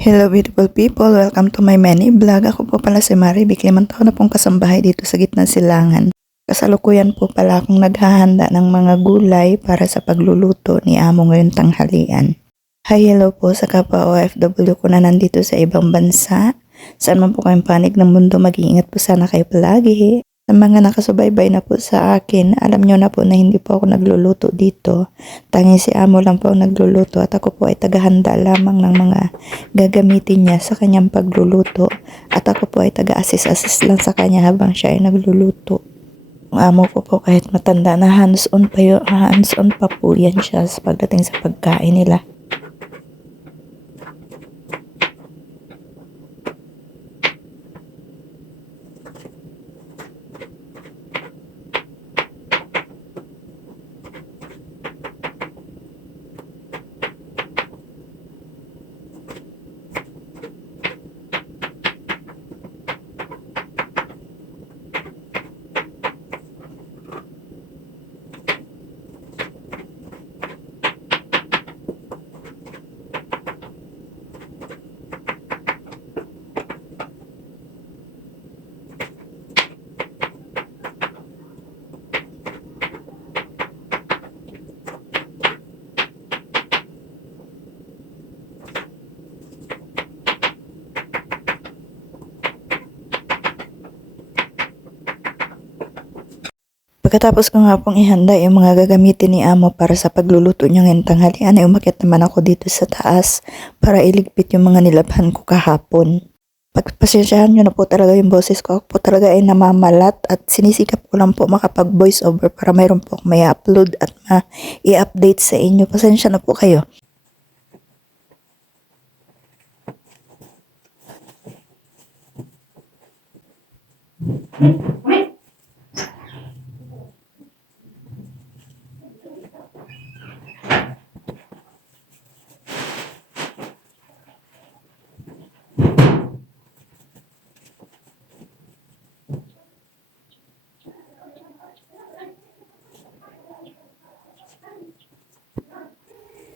Hello beautiful people, welcome to my mini vlog. Ako po pala si Maribik, 5 taon na pong kasambahay dito sa gitnang silangan. Kasalukuyan po pala akong naghahanda ng mga gulay para sa pagluluto ni Amo ngayong tanghalian. Hi, hello po sa kapwa OFW ko na nandito sa ibang bansa. Saan man po kayong panig ng mundo, mag-iingat po sana kayo palagi. Sa mga nakasubaybay na po sa akin, alam nyo na po na hindi po ako nagluluto dito. Tanging si Amo lang po ang nagluluto at ako po ay tagahanda lamang ng mga gagamitin niya sa kanyang pagluluto at ako po ay taga-assist lang sa kanya habang siya ay nagluluto. Ang amo ko po kahit matanda na hands-on pa po yan siya sa pagdating sa pagkain nila. Pagkatapos ko nga pong ihanda yung mga gagamitin ni Amo para sa pagluluto niya ngayong tanghalian, ay umakyat naman ako dito sa taas para iligpit yung mga nilabhan ko kahapon. Pagpasensyahan nyo na po talaga yung boses ko. Ako po talaga ay namamalat at sinisikap ko lang po makapag voice over para mayroon po may upload at i-update sa inyo. Pasensya na po kayo.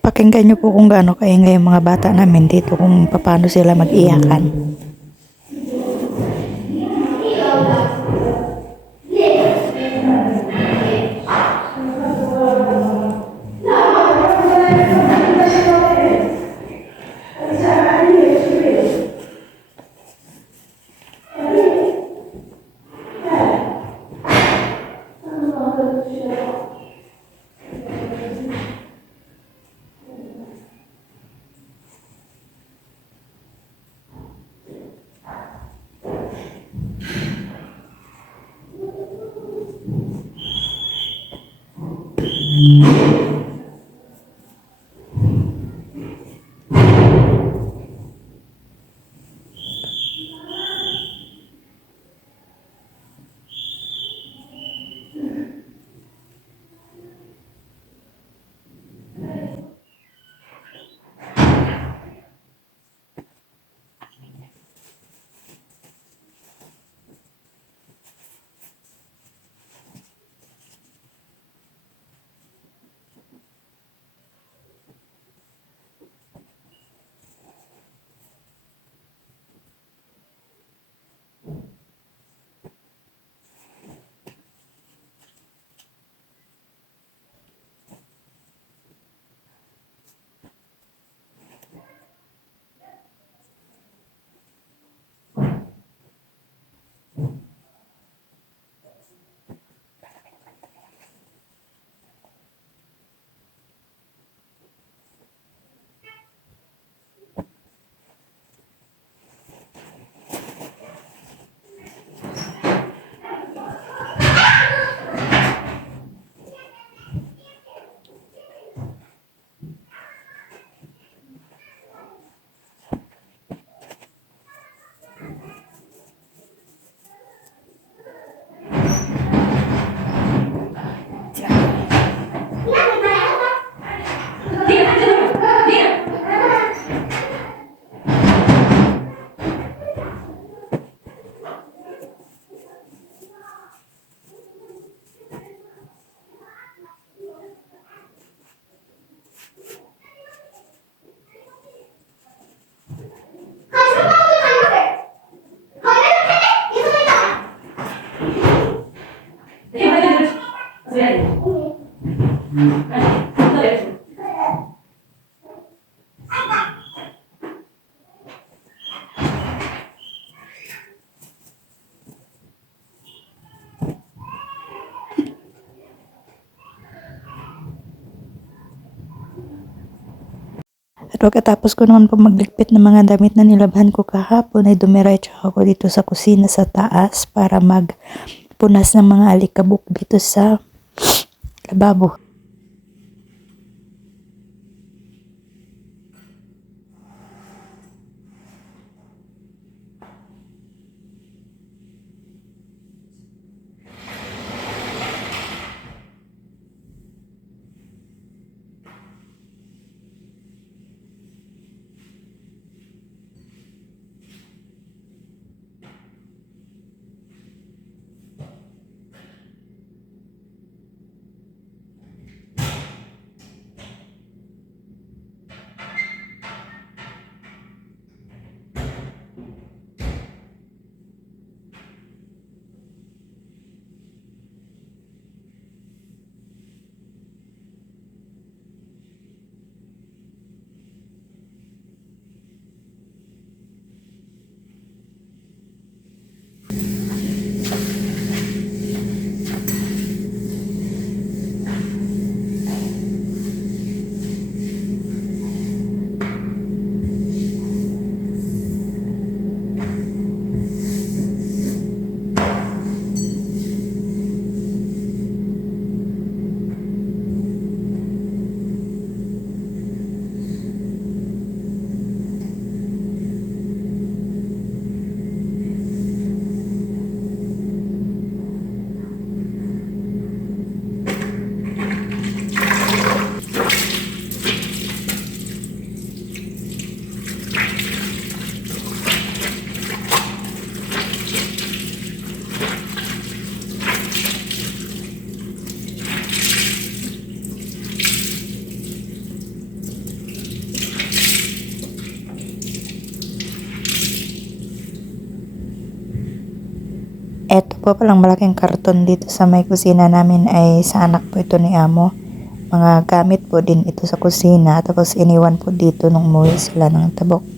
Pakinggan nyo po kung gaano kaingay yung mga bata namin dito, kung paano sila mag-iyakan. Pagkatapos ko naman po magligpit ng mga damit na nilabhan ko kahapon ay dumiretso ako dito sa kusina sa taas para magpunas ng mga alikabok dito sa lababo. Eto po palang malaking karton dito sa may kusina namin ay sa anak po ito ni Amo. Mga gamit po din ito sa kusina tapos iniwan po dito nung umuwi sila ng Tabok.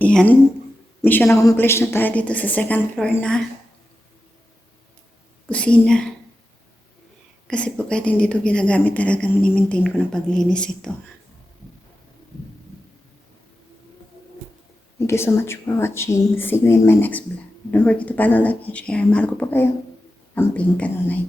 Yan, mission accomplished na tayo dito sa second floor na kusina. Kasi po kahit hindi ito ginagamit talagang mini-maintain ko ng paglinis ito. Thank you so much for watching. See you in my next vlog. Don't forget to follow, like, and share. Mahal ko po kayo. Amping Kanunay.